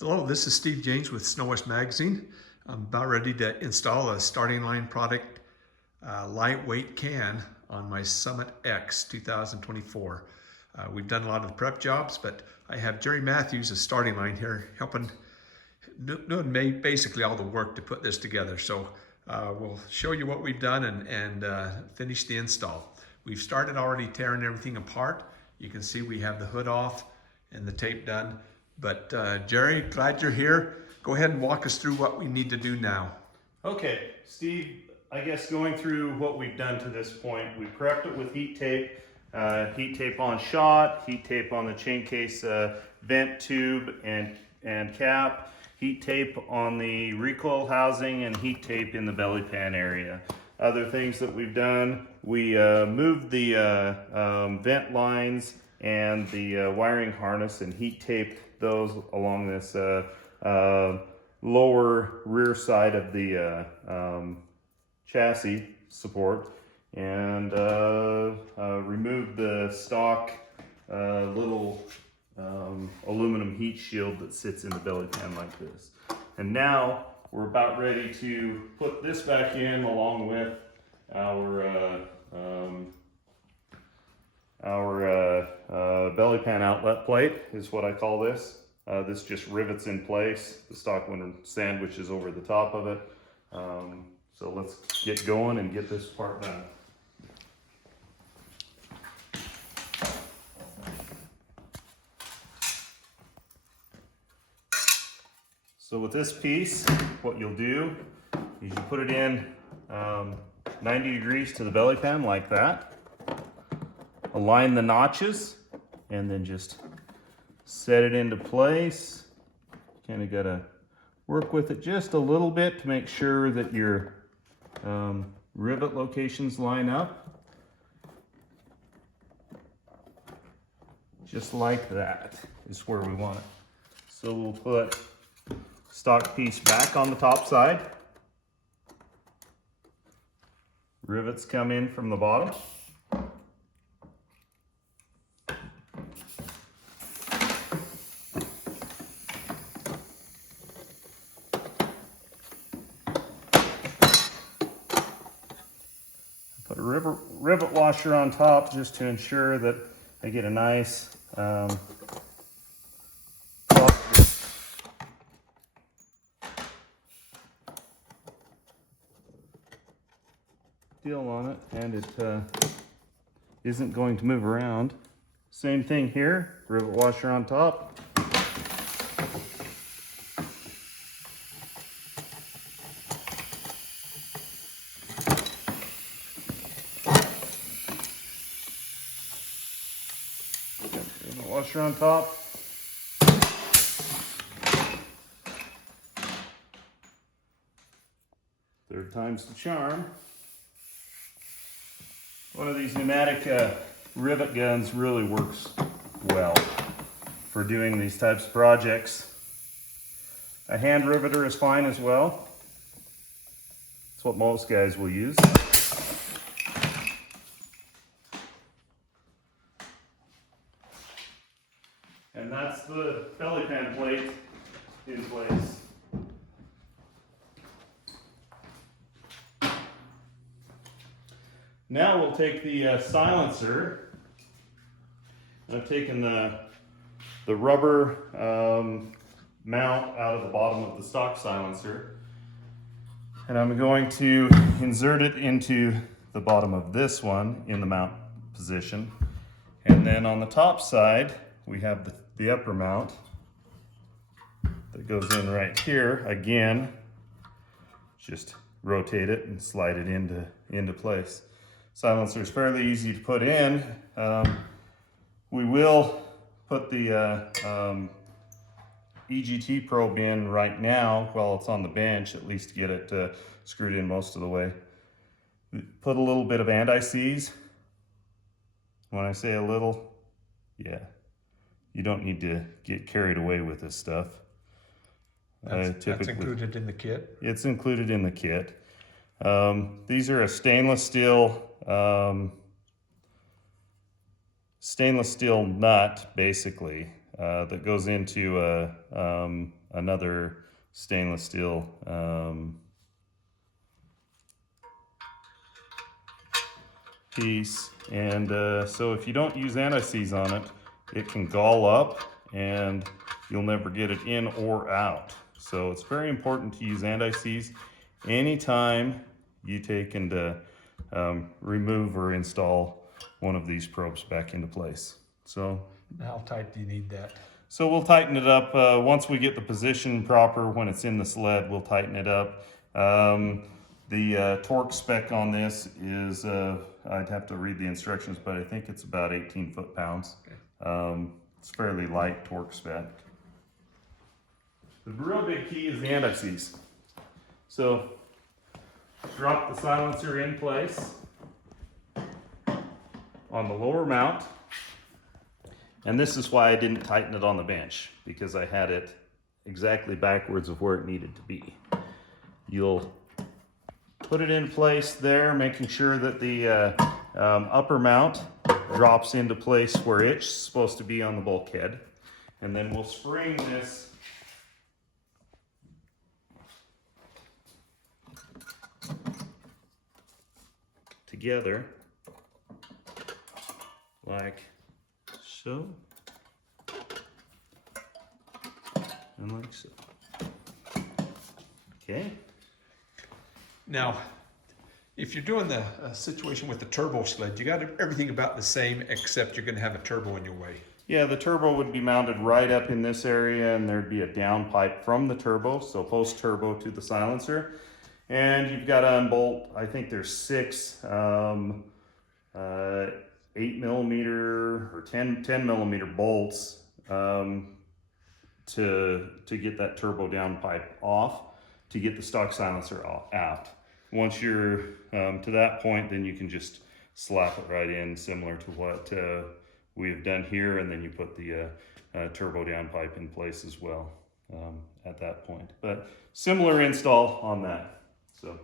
Hello, this is Steve James with Snow West Magazine. I'm about ready to install a starting line product lightweight can on my Summit X 2024. We've done a lot of the prep jobs, but I have Jerry Matthews, a starting line here, helping doing basically all the work to put this together. So we'll show you what we've done and finish the install. We've started already tearing everything apart. You can see we have the hood off and the tape done. But Jerry, glad you're here. Go ahead and walk us through what we need to do now. Okay, Steve, I guess going through what we've done to this point, we prepped it with heat tape on shot, heat tape on the chain case vent tube and cap, heat tape on the recoil housing, and heat tape in the belly pan area. Other things that we've done, we moved the vent lines and the wiring harness and heat taped those along this lower rear side of the chassis support, and removed the stock little aluminum heat shield that sits in the belly pan like this. And now we're about ready to put this back in along with our belly pan outlet plate is what I call this. This just rivets in place. The stock window sandwich is over the top of it. So let's get going and get this part done. So with this piece, what you'll do is you put it in 90 degrees to the belly pan like that. Align the notches and then just set it into place. Kind of got to work with it just a little bit to make sure that your rivet locations line up. Just like that is where we want it. So we'll put stock piece back on the top side. Rivets come in from the bottom. Put a rivet washer on top just to ensure that I get a nice deal on it, and it isn't going to move around. Same thing here, rivet washer on top. Rivet washer on top. Third time's the charm. One of these pneumatic rivet guns really works well for doing these types of projects. A hand riveter is fine as well. It's what most guys will use. And that's the belly pan plate in place. Now we'll take the silencer. I've taken the rubber mount out of the bottom of the stock silencer, and I'm going to insert it into the bottom of this one in the mount position. And then on the top side, we have the upper mount that goes in right here. Again, just rotate it and slide it into place. Silencer is fairly easy to put in. We will put the EGT probe in right now while it's on the bench, at least to get it screwed in most of the way. Put a little bit of anti-seize. When I say a little, yeah, you don't need to get carried away with this stuff. That's included in the kit? It's included in the kit. These are a stainless steel nut, basically. that goes into another stainless steel piece. And so if you don't use anti-seize on it, it can gall up and you'll never get it in or out. So it's very important to use anti-seize anytime you take and remove or install one of these probes back into place. So How tight do you need that? So we'll tighten it up once we get the position proper. When it's in the sled, we'll tighten it up. The torque spec on this is, I'd have to read the instructions, but I think it's about 18 foot-pounds. Okay. It's fairly light torque spec. The real big key is the anti-seize. So drop the silencer in place on the lower mount. And this is why I didn't tighten it on the bench, because I had it exactly backwards of where it needed to be. You'll put it in place there, making sure that the upper mount drops into place where it's supposed to be on the bulkhead. And then we'll spring this together like so, and like so. Okay. Now, if you're doing the situation with the turbo sled, you got everything about the same, except you're going to have a turbo in your way. Yeah, the turbo would be mounted right up in this area, and there'd be a down pipe from the turbo, so post turbo to the silencer. And you've got to unbolt, I think there's 6 8mm or 10 millimeter bolts to get that turbo down pipe off, to get the stock silencer out. Once you're to that point, then you can just slap it right in, similar to what we have done here, and then you put the turbo down pipe in place as well at that point. But similar install on that. So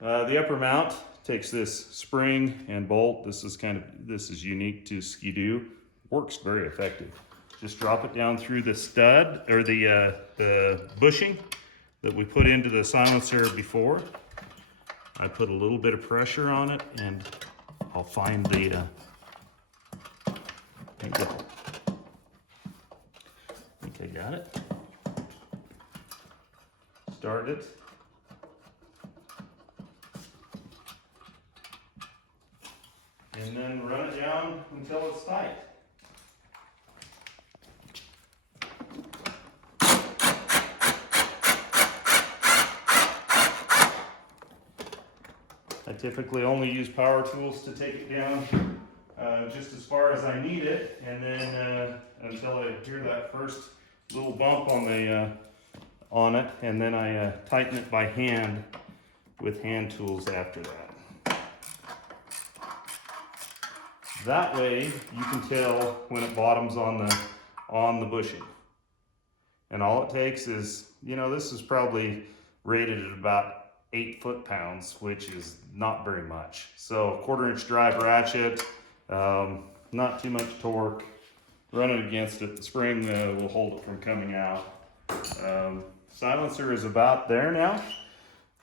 the upper mount takes this spring and bolt. This is unique to Ski-Doo. Works very effective. Just drop it down through the stud or the bushing that we put into the silencer before. I put a little bit of pressure on it, and I'll find the I think I got it. Start it. And then run it down until it's tight. I typically only use power tools to take it down just as far as I need it, and then until I hear that first little bump on the on it, and then I tighten it by hand with hand tools after that. That way you can tell when it bottoms on the bushing. And all it takes is, this is probably rated at about 8 foot-pounds, which is not very much. So 1/4-inch drive ratchet, not too much torque. Run it against it, the spring will hold it from coming out. Silencer is about there now.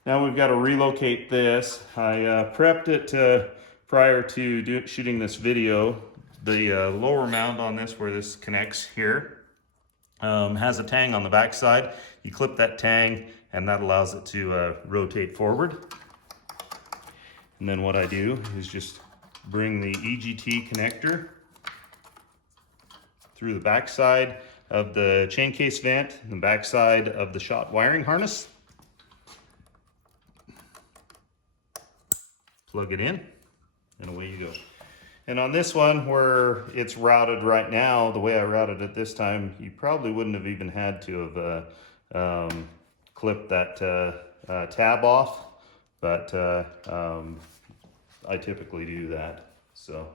Now we've got to relocate this. I prepped it prior to shooting this video. The lower mount on this, where this connects here, has a tang on the back side. You clip that tang, and that allows it to rotate forward. And then what I do is just bring the EGT connector through the back side of the chain case vent and the back side of the shot wiring harness. Plug it in, and away you go. And on this one, where it's routed right now, the way I routed it this time, you probably wouldn't have even had to have clipped that tab off, but I typically do that. So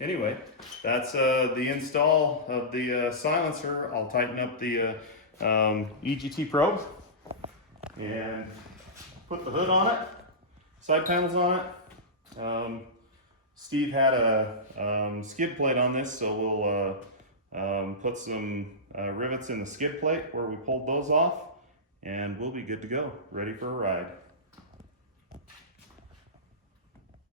anyway, that's the install of the silencer. I'll tighten up the EGT probe and put the hood on it, side panels on it. Steve had a skid plate on this, so put some rivets in the skid plate where we pulled those off, and we'll be good to go, ready for a ride.